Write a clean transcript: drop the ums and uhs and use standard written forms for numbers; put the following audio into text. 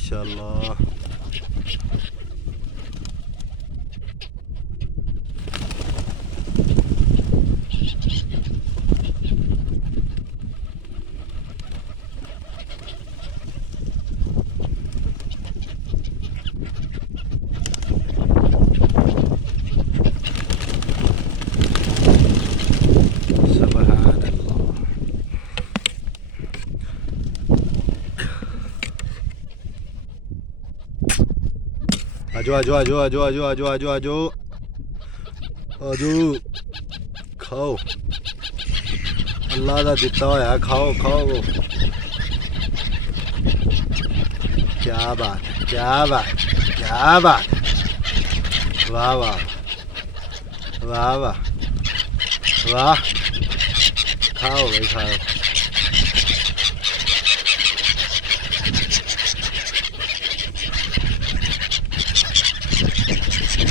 माशाल्लाह। आजो आजो आजो आजो आजो आजो आजो आजो आजो खाओ, अल्लाह का दिता होया खाओ खाओ। क्या बात है, क्या बात, क्या बात, वाह वाह वाह वाह वाह, खाओ भाई खाओ।